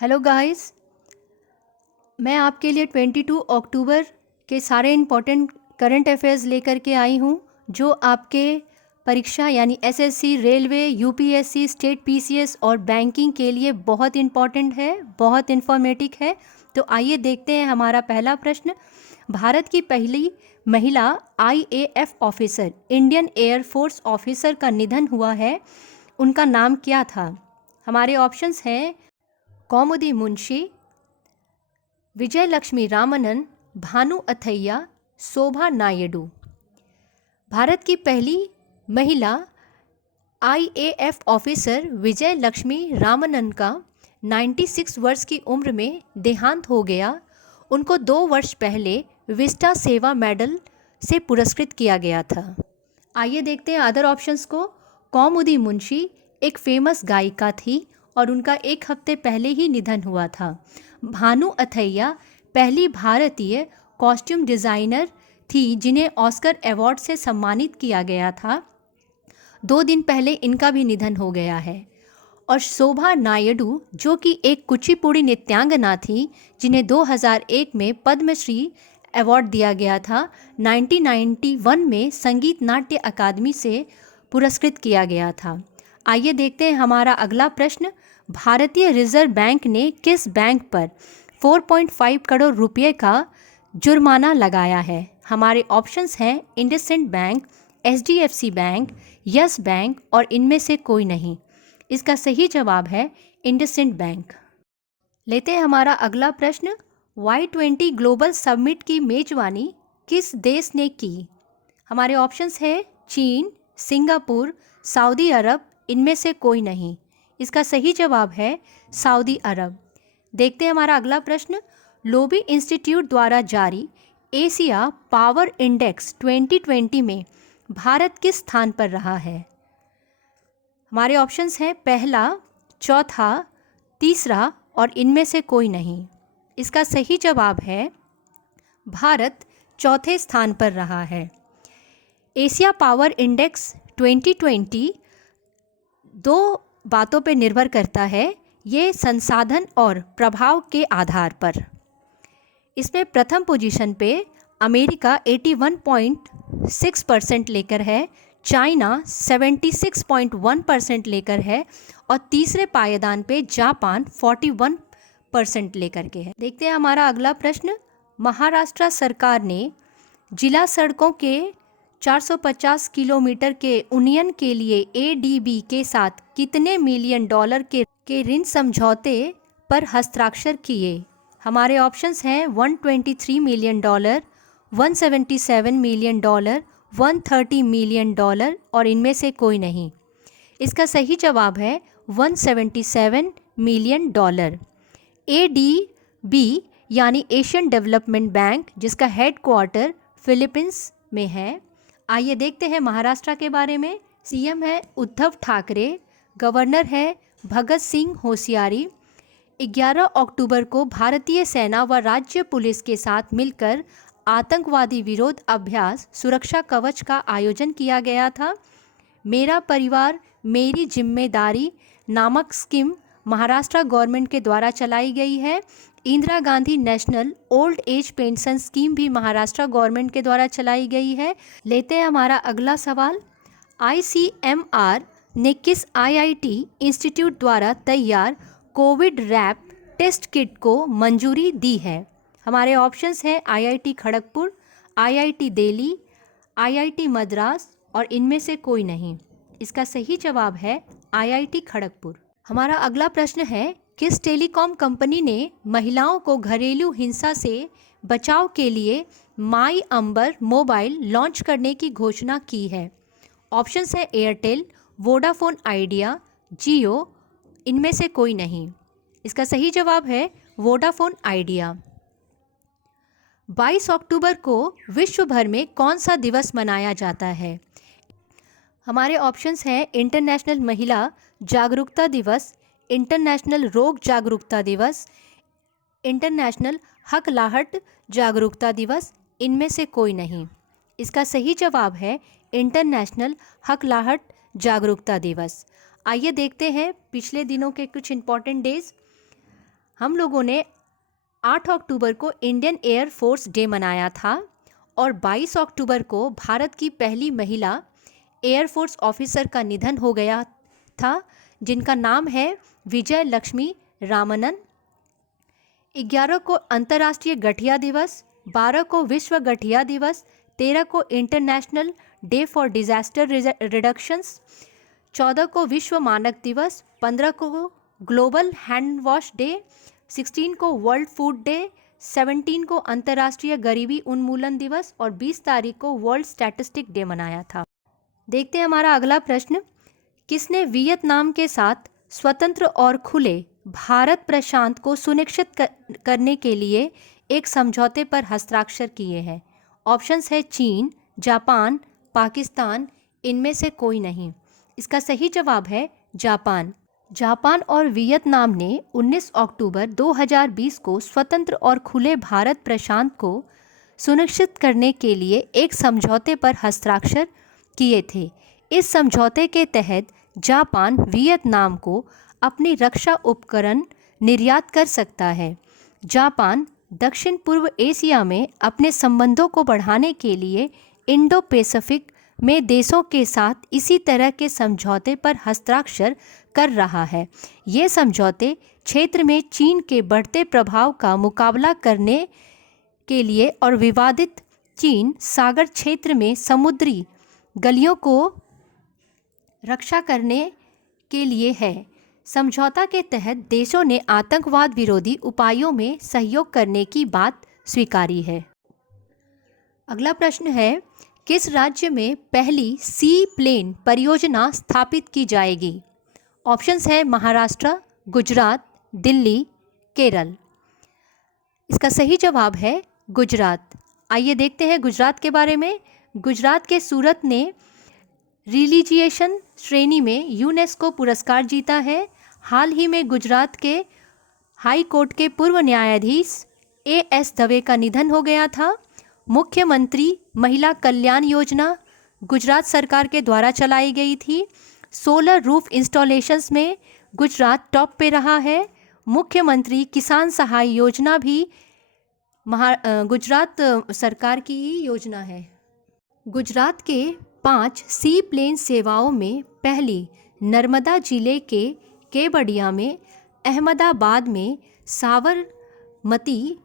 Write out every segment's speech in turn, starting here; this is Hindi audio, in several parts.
Hello guys. मैं आपके लिए 22 अक्टूबर के सारे इम्पोर्टेंट करंट अफेयर्स लेकर के आई हूँ जो आपके परीक्षा यानी SSC, railway, UPSC, state PCS और बैंकिंग के लिए बहुत इम्पॉर्टेंट है, बहुत इन्फॉर्मेटिव है। तो आइए देखते हैं हमारा पहला प्रश्न। भारत की पहली महिला IAF officer, Indian air force officer का निधन हुआ है, उनका नाम क्या था? हमारे ऑप्शंस हैं कौमुदी मुंशी, विजय लक्ष्मी रामनन, भानु अथैया, शोभा नायडू। भारत की पहली महिला आईएएफ ऑफिसर विजय लक्ष्मी रामनन का 96 वर्ष की उम्र में देहांत हो गया। उनको 2 वर्ष पहले विस्टा सेवा मेडल से पुरस्कृत किया गया था। आइए देखते हैं अदर ऑप्शंस को। कौमुदी मुंशी एक फेमस गायिका थी और उनका 1 हफ्ते पहले ही निधन हुआ था। भानु अथैया पहली भारतीय कॉस्ट्यूम डिज़ाइनर थी जिन्हें ऑस्कर अवार्ड से सम्मानित किया गया था। 2 दिन पहले इनका भी निधन हो गया है। और शोभा नायडू जो कि एक कुचिपुड़ी नृत्यांगना थी जिन्हें 2001 में पद्मश्री अवार्ड दिया गया था, 1991 में संगीत नाट्य अकादमी से पुरस्कृत किया गया था। आइए देखते हैं हमारा अगला प्रश्न। भारतीय रिजर्व बैंक ने किस बैंक पर 4.5 करोड़ रुपये का जुर्माना लगाया है? हमारे ऑप्शंस हैं IndusInd bank, HDFC bank, yes bank और इनमें से कोई नहीं। इसका सही जवाब है इंडसइंड बैंक। लेते हैं हमारा अगला प्रश्न। Y20 ग्लोबल समिट की मेजबानी किस देश ने की? हमारे ऑप्शंस हैं चीन, सिंगापुर, सऊदी अरब, इनमें से कोई नहीं। इसका सही जवाब है सऊदी अरब। देखते हैं हमारा अगला प्रश्न। लोबी इंस्टीट्यूट द्वारा जारी एशिया पावर इंडेक्स 2020 में भारत किस स्थान पर रहा है? हमारे ऑप्शंस हैं पहला, चौथा, तीसरा और इनमें से कोई नहीं। इसका सही जवाब है भारत चौथे स्थान पर रहा है। एशिया पावर इंडेक्स 2020 दो बातों पर निर्भर करता है, ये संसाधन और प्रभाव के आधार पर। इसमें प्रथम पोजीशन पे अमेरिका 81.6% लेकर है, चाइना 76.1% लेकर है और तीसरे पायदान पे जापान 41% लेकर के है। देखते हैं हमारा अगला प्रश्न। महाराष्ट्र सरकार ने जिला सड़कों के 450 किलोमीटर के उन्नयन के लिए एडीबी के साथ कितने मिलियन डॉलर के ऋण समझौते पर हस्ताक्षर किए? हमारे ऑप्शंस हैं 123 million dollar, 177 million dollar, 130 million dollar और इनमें से कोई नहीं। इसका सही जवाब है 177 मिलियन डॉलर। एडीबी यानी एशियन डेवलपमेंट बैंक, जिसका हेडक्वार्टर फिलीपींस में है। आइए देखते हैं महाराष्ट्र के बारे में। सीएम है उद्धव ठाकरे, गवर्नर है भगत सिंह होशियारी। 11 अक्टूबर को भारतीय सेना व राज्य पुलिस के साथ मिलकर आतंकवादी विरोध अभ्यास सुरक्षा कवच का आयोजन किया गया था। मेरा परिवार मेरी जिम्मेदारी नामक स्कीम महाराष्ट्र गवर्नमेंट के द्वारा चलाई गई है। Indira Gandhi national old age pension scheme भी महाराष्ट्र गवर्नमेंट के द्वारा चलाई गई है। लेते हैं हमारा अगला सवाल। आईसीएमआर ने किस आईआईटी इंस्टीट्यूट द्वारा तैयार कोविड रैप टेस्ट किट को मंजूरी दी है? हमारे ऑप्शंस हैं IIT Kharagpur, IIT Delhi, IIT Madras और इनमें से कोई नहीं। इसका सही जवाब है आईआईटी खड़गपुर। हमारा अगला प्रश्न है, किस टेलीकॉम कंपनी ने महिलाओं को घरेलू हिंसा से बचाव के लिए माई अंबर मोबाइल लॉन्च करने की घोषणा की है? ऑप्शंस है एयरटेल, वोडाफोन आइडिया, जियो, इनमें से कोई नहीं। इसका सही जवाब है वोडाफोन आइडिया। 22 अक्टूबर को विश्व भर में कौन सा दिवस मनाया जाता है? हमारे ऑप्शंस हैं इंटरनेशनल महिला जागरूकता दिवस, इंटरनेशनल रोग जागरूकता दिवस, इंटरनेशनल हकलाहट जागरूकता दिवस, इनमें से कोई नहीं। इसका सही जवाब है इंटरनेशनल हकलाहट जागरूकता दिवस। आइए देखते हैं पिछले दिनों के कुछ इम्पॉर्टेंट डेज। हम लोगों ने 8 अक्टूबर को इंडियन एयर फोर्स डे मनाया था और 22 अक्टूबर को भारत की पहली महिला एयर फोर्स ऑफिसर का निधन हो गया था, जिनका नाम है विजय लक्ष्मी रामनन। 11 को अंतर्राष्ट्रीय गठिया दिवस, 12 को विश्व गठिया दिवस, 13 को international day for disaster reductions, 14 को विश्व मानक दिवस, 15 को ग्लोबल हैंड वॉश डे, 16 को वर्ल्ड फूड डे, 17 को अंतर्राष्ट्रीय गरीबी उन्मूलन दिवस और 20 तारीख को वर्ल्ड स्टैटिस्टिक डे मनाया था। देखते हैं हमारा अगला प्रश्न। किसने वियतनाम के साथ स्वतंत्र और खुले भारत प्रशांत को सुनिश्चित करने के लिए एक समझौते पर हस्ताक्षर किए हैं? ऑप्शंस है चीन, जापान, पाकिस्तान, इनमें से कोई नहीं। इसका सही जवाब है जापान। जापान और वियतनाम ने 19 अक्टूबर 2020 को स्वतंत्र और खुले भारत प्रशांत को सुनिश्चित करने के लिए एक समझौते पर हस्ताक्षर किए थे। इस समझौते के तहत जापान वियतनाम को अपनी रक्षा उपकरण निर्यात कर सकता है। जापान दक्षिण पूर्व एशिया में अपने संबंधों को बढ़ाने के लिए इंडो पैसिफिक में देशों के साथ इसी तरह के समझौते पर हस्ताक्षर कर रहा है। ये समझौते क्षेत्र में चीन के बढ़ते प्रभाव का मुकाबला करने के लिए और विवादित चीन सागर क्षेत्र में समुद्री गलियों को रक्षा करने के लिए है। समझौता के तहत देशों ने आतंकवाद विरोधी उपायों में सहयोग करने की बात स्वीकारी है। अगला प्रश्न है, किस राज्य में पहली सी प्लेन परियोजना स्थापित की जाएगी? ऑप्शंस है महाराष्ट्र, गुजरात, दिल्ली, केरल। इसका सही जवाब है गुजरात। आइए देखते हैं गुजरात के बारे में। गुजरात के सूरत ने रिलीजिएशन श्रेणी में यूनेस्को पुरस्कार जीता है। हाल ही में गुजरात के हाई कोर्ट के पूर्व न्यायाधीश एएस दवे का निधन हो गया था। मुख्यमंत्री महिला कल्याण योजना गुजरात सरकार के द्वारा चलाई गई थी। सोलर रूफ इंस्टॉलेशंस में गुजरात टॉप पे रहा है। मुख्यमंत्री किसान सहाय योजना भी गुजरात सरकार की ही योजना है। गुजरात के 5 सी प्लेन सेवाओं में पहली नर्मदा जिले के केवड़िया में, अहमदाबाद में साबरमती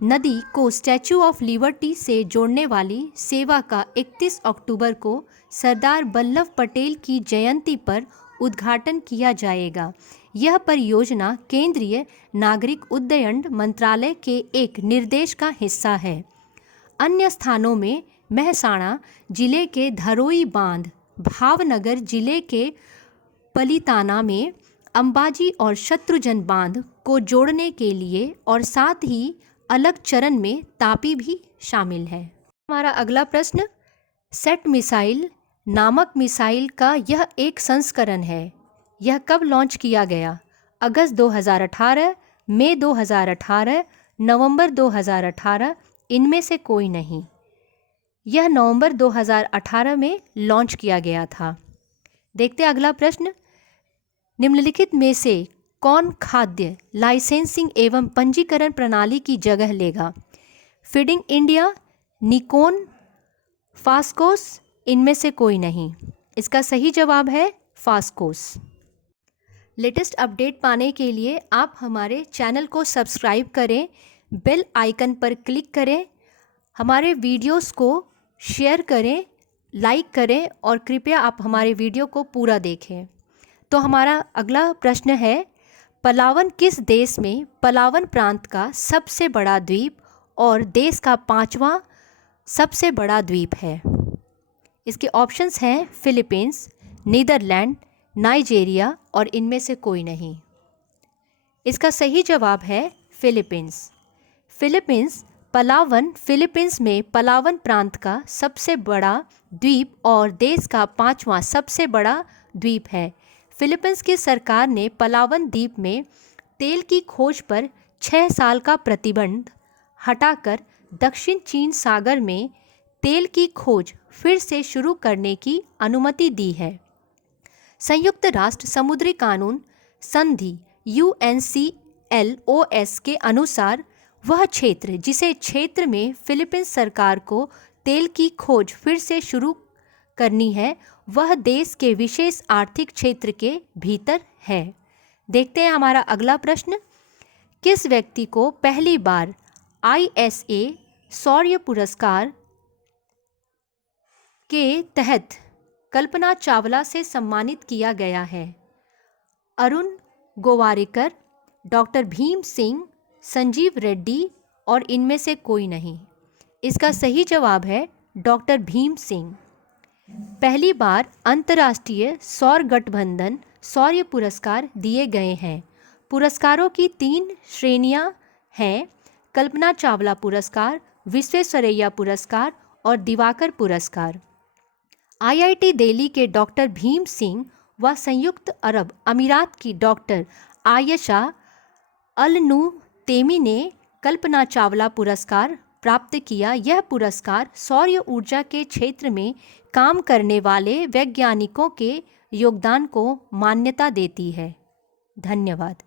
नदी को स्टैचू ऑफ लिबर्टी से जोड़ने वाली सेवा का 31 अक्टूबर को सरदार वल्लभ पटेल की जयंती पर उद्घाटन किया जाएगा। यह परियोजना केंद्रीय नागरिक उड्डयन मंत्रालय के एक निर्देश का हिस्सा है। अन्य स्थानों में मेहसाणा जिले के धरोई बांध, भावनगर जिले के पलिताना में अंबाजी और शत्रुंजन बांध को जोड़ने के लिए और साथ ही अलग चरण में तापी भी शामिल है। हमारा अगला प्रश्न, सेट मिसाइल नामक मिसाइल का यह एक संस्करण है। यह कब लॉन्च किया गया? अगस्त 2018, मई 2018, नवंबर 2018, इनमें से कोई नहीं। यह नवंबर 2018 में लॉन्च किया गया था। देखते हैं अगला प्रश्न, निम्नलिखित में से कौन खाद्य लाइसेंसिंग एवं पंजीकरण प्रणाली की जगह लेगा? फीडिंग इंडिया, निकोन, फास्कोस, इनमें से कोई नहीं। इसका सही जवाब है फास्कोस। लेटेस्ट अपडेट पाने के लिए आप हमारे चैनल को सब्सक्राइब करें, बेल आइकन पर क्लिक करें, हमारे वीडियोस को शेयर करें, लाइक करें और कृपया आप हमारे वीडियो को पूरा देखें। तो हमारा अगला प्रश्न है, पलावन किस देश में पलावन प्रांत का सबसे बड़ा द्वीप और देश का 5वां सबसे बड़ा द्वीप है? इसके ऑप्शंस हैं फिलीपींस, नीदरलैंड, नाइजीरिया और इनमें से कोई नहीं। इसका सही जवाब है फिलीपींस। फिलीपींस पलावन फिलीपींस में पलावन प्रांत का सबसे बड़ा द्वीप और देश का 5वां सबसे बड़ा द्वीप है। फिलीपींस की सरकार ने पलावन द्वीप में तेल की खोज पर 6 साल का प्रतिबंध हटाकर दक्षिण चीन सागर में तेल की खोज फिर से शुरू करने की अनुमति दी है। संयुक्त राष्ट्र समुद्री कानून संधि ILOS के अनुसार वह क्षेत्र जिसे क्षेत्र में फिलीपींस सरकार को तेल की खोज फिर से शुरू करनी है, वह देश के विशेष आर्थिक क्षेत्र के भीतर है। देखते हैं हमारा अगला प्रश्न। किस व्यक्ति को पहली बार ISA शौर्य पुरस्कार के तहत कल्पना चावला से सम्मानित किया गया है? अरुण गोवारिकर, डॉक्टर भीम सिंह, संजीव रेड्डी और इनमें से कोई नहीं। इसका सही जवाब है डॉक्टर भीम सिंह। पहली बार अंतर्राष्ट्रीय सौर गठबंधन शौर्य पुरस्कार दिए गए हैं। पुरस्कारों की 3 श्रेणियां हैं: कल्पना चावला पुरस्कार, विश्वेश्वरैया पुरस्कार और दिवाकर पुरस्कार। IIT दिल्ली के डॉक्टर भीम सिंह व संयुक्त अरब अमीरात की डॉक्टर आयशा अल-नुतेमी ने कल्पना चावला पुरस्कार प्राप्त किया। यह पुरस्कार सौर ऊर्जा के क्षेत्र में काम करने वाले वैज्ञानिकों के योगदान को मान्यता देती है। धन्यवाद।